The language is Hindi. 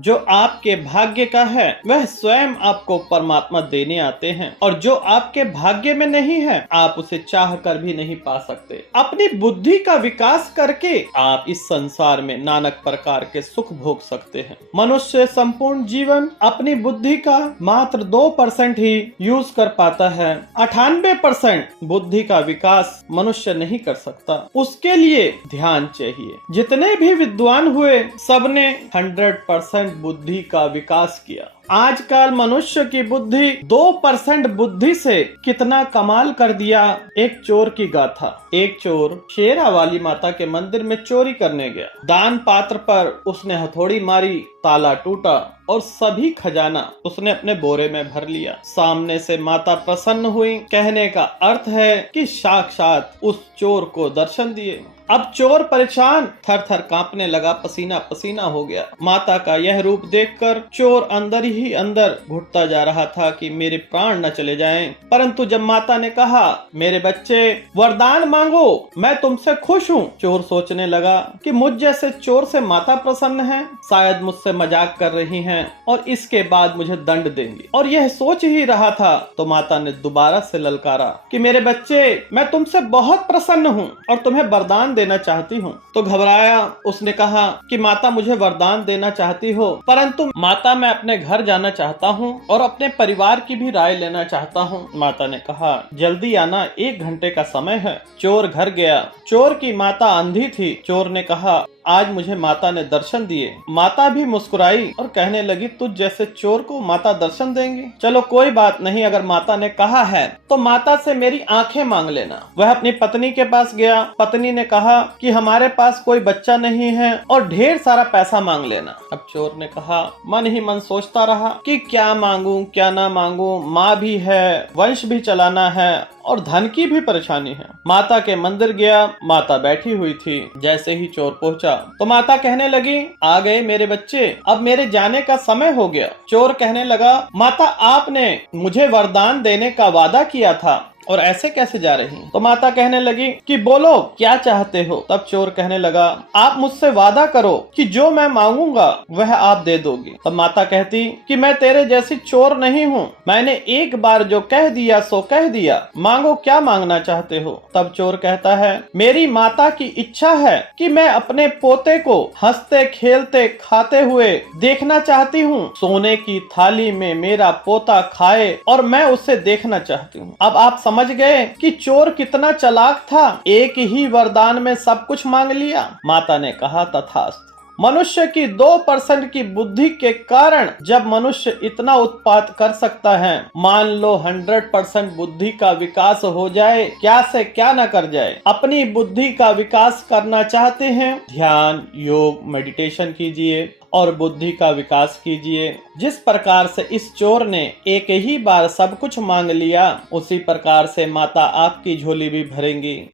जो आपके भाग्य का है वह स्वयं आपको परमात्मा देने आते हैं, और जो आपके भाग्य में नहीं है आप उसे चाह कर भी नहीं पा सकते। अपनी बुद्धि का विकास करके आप इस संसार में नाना प्रकार के सुख भोग सकते हैं। मनुष्य संपूर्ण जीवन अपनी बुद्धि का मात्र 2% ही यूज कर पाता है। 98% बुद्धि का विकास मनुष्य नहीं कर सकता। उसके लिए ध्यान चाहिए। जितने भी विद्वान हुए सबने 100% बुद्धि का विकास किया। आजकल मनुष्य की बुद्धि 2% बुद्धि से कितना कमाल कर दिया। एक चोर की गाथा। एक चोर शेरा वाली माता के मंदिर में चोरी करने गया। दान पात्र पर उसने हथौड़ी मारी, ताला टूटा और सभी खजाना उसने अपने बोरे में भर लिया। सामने से माता प्रसन्न हुई। कहने का अर्थ है कि साक्षात उस चोर को दर्शन दिए। अब चोर परेशान, थर थर कांपने लगा, पसीना पसीना हो गया। माता का यह रूप देखकर चोर अंदर ही अंदर घुटता जा रहा था कि मेरे प्राण न चले जाएं। परंतु जब माता ने कहा मेरे बच्चे वरदान मांगो, मैं तुमसे खुश हूँ, चोर सोचने लगा कि मुझ जैसे चोर से माता प्रसन्न है, शायद मुझसे मजाक कर रही हैं और इसके बाद मुझे दंड देंगी। और यह सोच ही रहा था तो माता ने दोबारा से ललकारा कि मेरे बच्चे मैं तुमसे बहुत प्रसन्न हूँ और तुम्हें वरदान देना चाहती हूँ। तो घबराया उसने कहा कि माता मुझे वरदान देना चाहती हो, परंतु माता मैं अपने घर जाना चाहता हूँ और अपने परिवार की भी राय लेना चाहता हूँ। माता ने कहा जल्दी आना, 1 घंटे का समय है। चोर घर गया। चोर की माता अंधी थी। चोर ने कहा आज मुझे माता ने दर्शन दिए। माता भी मुस्कुराई और कहने लगी तुझ जैसे चोर को माता दर्शन देंगी? चलो कोई बात नहीं, अगर माता ने कहा है तो माता से मेरी आंखें मांग लेना। वह अपनी पत्नी के पास गया। पत्नी ने कहा कि हमारे पास कोई बच्चा नहीं है और ढेर सारा पैसा मांग लेना। अब चोर ने कहा, मन ही मन सोचता रहा कि क्या मांगू क्या ना मांगू, माँ भी है, वंश भी चलाना है और धन की भी परेशानी है। माता के मंदिर गया। माता बैठी हुई थी। जैसे ही चोर पहुंचा तो माता कहने लगी आ गए मेरे बच्चे, अब मेरे जाने का समय हो गया। चोर कहने लगा माता आपने मुझे वरदान देने का वादा किया था और ऐसे कैसे जा रही? तो माता कहने लगी कि बोलो क्या चाहते हो? तब चोर कहने लगा आप मुझसे वादा करो कि जो मैं मांगूंगा वह आप दे दोगी। तब माता कहती कि मैं तेरे जैसी चोर नहीं हूँ, मैंने एक बार जो कह दिया सो कह दिया, मांगो क्या मांगना चाहते हो? तब चोर कहता है मेरी माता की इच्छा है कि मैं अपने पोते को हंसते खेलते खाते हुए देखना चाहती हूँ। सोने की थाली में मेरा पोता खाए और मैं उसे देखना चाहती हूँ। अब आप समझ गए कि चोर कितना चालाक था। एक ही वरदान में सब कुछ मांग लिया। माता ने कहा तथास्तु। मनुष्य की 2% की बुद्धि के कारण जब मनुष्य इतना उत्पात कर सकता है, मान लो 100% बुद्धि का विकास हो जाए, क्या से क्या न कर जाए। अपनी बुद्धि का विकास करना चाहते हैं, ध्यान योग मेडिटेशन कीजिए और बुद्धि का विकास कीजिए। जिस प्रकार से इस चोर ने एक ही बार सब कुछ मांग लिया, उसी प्रकार से माता आपकी झोली भी भरेंगी।